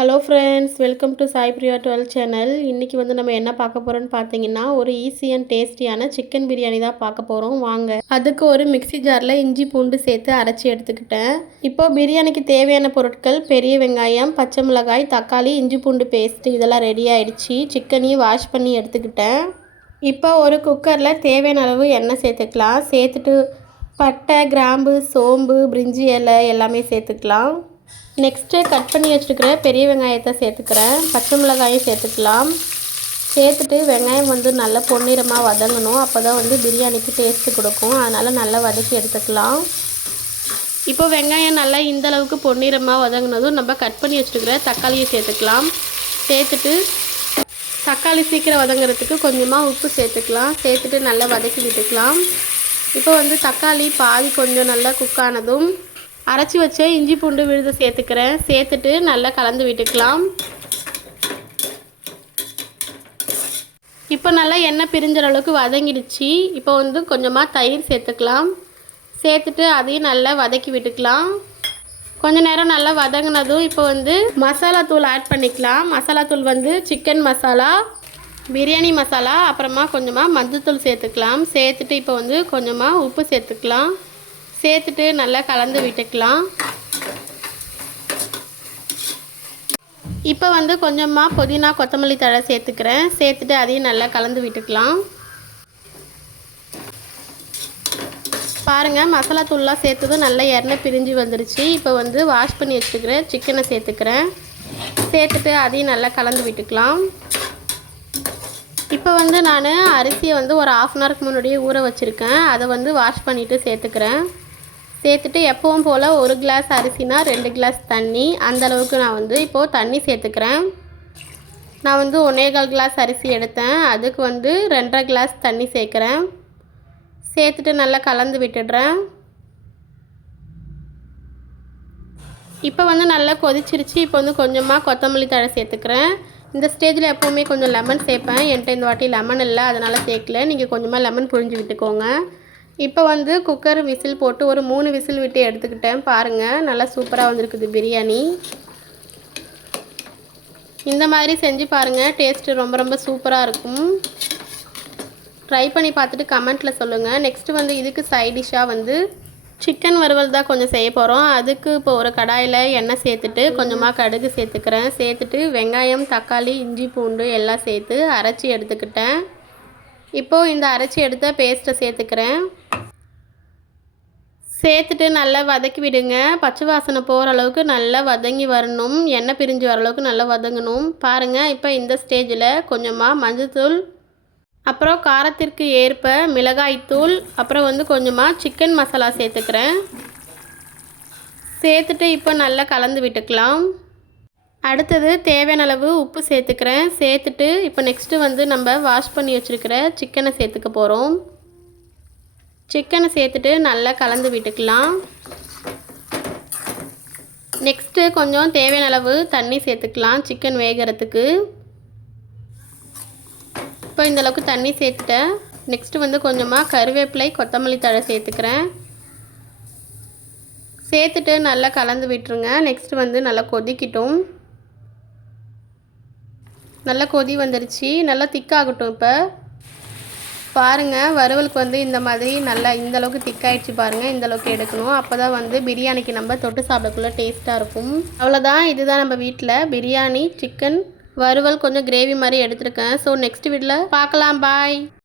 Hello friends welcome to Sai Priya twelve channel இன்றைக்கி வந்து நம்ம என்ன பார்க்க போகிறோம்னு பார்த்தீங்கன்னா ஒரு ஈஸி அண்ட் டேஸ்டியான சிக்கன் பிரியாணி தான் பார்க்க போகிறோம் வாங்க. அதுக்கு ஒரு மிக்ஸி ஜாரில் இஞ்சி பூண்டு சேர்த்து அரைச்சி எடுத்துக்கிட்டேன். இப்போ பிரியாணிக்கு தேவையான பொருட்கள் பெரிய வெங்காயம் பச்சை மிளகாய் தக்காளி இஞ்சி பூண்டு பேஸ்ட்டு இதெல்லாம் ரெடி ஆகிடுச்சி சிக்கனையும் வாஷ் பண்ணி எடுத்துக்கிட்டேன். இப்போ ஒரு குக்கரில் தேவையான அளவு எண்ணெய் சேர்த்துக்கலாம். சேர்த்துட்டு பட்டை கிராம்பு சோம்பு பிரிஞ்சி இலை எல்லாமே சேர்த்துக்கலாம். நெக்ஸ்ட்டு கட் பண்ணி வச்சுருக்கிற பெரிய வெங்காயத்தை சேர்த்துக்கிறேன். பச்சை மிளகாயும் சேர்த்துக்கலாம். சேர்த்துட்டு வெங்காயம் வந்து நல்லா பொன்னிறமாக வதங்கணும். அப்போ தான் வந்து பிரியாணிக்கு டேஸ்ட்டு கொடுக்கும். அதனால் நல்லா வதக்கி எடுத்துக்கலாம். இப்போ வெங்காயம் நல்லா இந்த அளவுக்கு பொன்னிறமாக வதங்கினதும் நம்ம கட் பண்ணி வச்சுருக்கிற தக்காளியை சேர்த்துக்கலாம். சேர்த்துட்டு தக்காளி சீக்கிரம் வதங்குறதுக்கு கொஞ்சமாக உப்பு சேர்த்துக்கலாம். சேர்த்துட்டு நல்லா வதக்கி விட்டுக்கலாம். இப்போ வந்து தக்காளி பாதி கொஞ்சம் நல்லா குக்கானதும் அரைச்சி வச்ச இஞ்சி பூண்டு விழுது சேர்த்துக்கிறேன். சேர்த்துட்டு நல்லா கலந்து விட்டுக்கலாம். இப்போ நல்லா எண்ணெய் பிரிஞ்சுற அளவுக்கு வதங்கிடுச்சு. இப்போ வந்து கொஞ்சமாக தயிர் சேர்த்துக்கலாம். சேர்த்துட்டு அதையும் நல்லா வதக்கி விட்டுக்கலாம். கொஞ்ச நேரம் நல்லா வதங்கினதும் இப்போ வந்து மசாலா தூள் ஆட் பண்ணிக்கலாம். மசாலா தூள் வந்து சிக்கன் மசாலா பிரியாணி மசாலா அப்புறமா கொஞ்சமாக மஞ்சத்தூள் சேர்த்துக்கலாம். சேர்த்துட்டு இப்போ வந்து கொஞ்சமாக உப்பு சேர்த்துக்கலாம். சேர்த்துட்டு நல்லா கலந்து விட்டுக்கலாம். இப்போ வந்து கொஞ்சமாக புதினா கொத்தமல்லி தழை சேர்த்துக்கிறேன். சேர்த்துட்டு அதையும் நல்லா கலந்து விட்டுக்கலாம். பாருங்கள் மசாலா தூள்லாம் சேர்த்ததும் நல்லா எண்ணெய் பிரிஞ்சு வந்துருச்சு. இப்போ வந்து வாஷ் பண்ணி வச்சுக்கிறேன். சிக்கனை சேர்த்துக்கிறேன். சேர்த்துட்டு அதையும் நல்லா கலந்து விட்டுக்கலாம். இப்போ வந்து நான் அரிசியை வந்து ஒரு ஆஃப் அன் ஹவருக்கு முன்னாடியே ஊற வச்சுருக்கேன். அதை வந்து வாஷ் பண்ணிவிட்டு சேர்த்துக்கிறேன். சேர்த்துட்டு எப்பவும் போல் ஒரு கிளாஸ் அரிசினா ரெண்டு கிளாஸ் தண்ணி. அந்தளவுக்கு நான் வந்து இப்போது தண்ணி சேர்த்துக்கிறேன். நான் வந்து ஒன்னேகால் கிளாஸ் அரிசி எடுத்தேன். அதுக்கு வந்து ரெண்டரை கிளாஸ் தண்ணி சேர்க்குறேன். சேர்த்துட்டு நல்லா கலந்து விட்டுடுறேன். இப்போ வந்து நல்லா கொதிச்சிருச்சு. இப்போ வந்து கொஞ்சமாக கொத்தமல்லி தழை சேர்த்துக்கிறேன். இந்த ஸ்டேஜில் எப்போவுமே கொஞ்சம் லெமன் சேர்ப்பேன். என்கிட்ட இந்த வாட்டி லெமன் இல்லை. அதனால் சேர்க்கல. நீங்கள் கொஞ்சமாக லெமன் புழிஞ்சு விட்டுக்கோங்க. இப்போ வந்து குக்கர் விசில் போட்டு ஒரு மூணு விசில் விட்டு எடுத்துக்கிட்டேன். பாருங்கள் நல்லா சூப்பராக வந்திருக்குது பிரியாணி. இந்த மாதிரி செஞ்சு பாருங்கள் டேஸ்ட்டு ரொம்ப ரொம்ப சூப்பராக இருக்கும். ட்ரை பண்ணி பார்த்துட்டு கமெண்ட்டில் சொல்லுங்கள் நெக்ஸ்ட்டு வந்து இதுக்கு சைடிஷ்ஷாக வந்து சிக்கன் வறுவல் தான் கொஞ்சம் செய்ய போகிறோம் அதுக்கு இப்போ ஒரு கடாயில் எண்ணெய் சேர்த்துட்டு கொஞ்சமாக கடுகு சேர்த்துக்கிறேன். சேர்த்துட்டு வெங்காயம் தக்காளி இஞ்சி பூண்டு எல்லாம் சேர்த்து அரைச்சி எடுத்துக்கிட்டேன். இப்போது இந்த அரைச்சி எடுத்த பேஸ்ட்டை சேர்த்துக்கிறேன். சேர்த்துட்டு நல்லா வதக்கி விடுங்க. பச்சை வாசனை போகிற அளவுக்கு நல்லா வதங்கி வரணும். எண்ணெய் பிரிஞ்சு வர அளவுக்கு நல்லா வதங்கணும். பாருங்கள் இப்போ இந்த ஸ்டேஜில் கொஞ்சமாக மஞ்சள்தூள் அப்புறம் காரத்திற்கு ஏற்ப மிளகாய்த்தூள் அப்புறம் வந்து கொஞ்சமாக சிக்கன் மசாலா சேர்த்துக்கிறேன். சேர்த்துட்டு இப்போ நல்லா கலந்து விட்டுக்கலாம். அடுத்தது தேவையான அளவு உப்பு சேர்த்துக்கிறேன். சேர்த்துட்டு இப்போ நெக்ஸ்ட்டு வந்து நம்ம வாஷ் பண்ணி வச்சுருக்கிற சிக்கனை சேர்த்துக்க போகிறோம் சிக்கனை சேர்த்துட்டு நல்லா கலந்து விட்டுக்கலாம். நெக்ஸ்ட்டு கொஞ்சம் தேவையான அளவு தண்ணி சேர்த்துக்கலாம் சிக்கன் வேகிறதுக்கு. இப்போ இந்தளவுக்கு தண்ணி சேர்த்துட்டேன். நெக்ஸ்ட்டு வந்து கொஞ்சமாக கருவேப்பிலை கொத்தமல்லி தழை சேர்த்துக்கிறேன். சேர்த்துட்டு நல்லா கலந்து விட்டுருங்க. நெக்ஸ்ட்டு வந்து நல்லா கொதிக்கட்டும். நல்லா கொதி வந்துருச்சு நல்லா திக்காகட்டும் இப்போ. பாருங்கள் வறுவலுக்கு வந்து இந்த மாதிரி நல்லா இந்த அளவுக்கு திக்காயிடுச்சு பாருங்கள் இந்த அளவுக்கு எடுக்கணும். அப்போ தான் வந்து பிரியாணிக்கு நம்ம தொட்டு சாப்பிடக்குள்ள டேஸ்ட்டாக இருக்கும். அவ்வளோதான் இதுதான் நம்ம வீட்டில் பிரியாணி சிக்கன் வறுவல் கொஞ்சம் கிரேவி மாதிரி எடுத்திருக்கேன். ஸோ நெக்ஸ்ட் வீட்டில் பார்க்கலாம் பாய்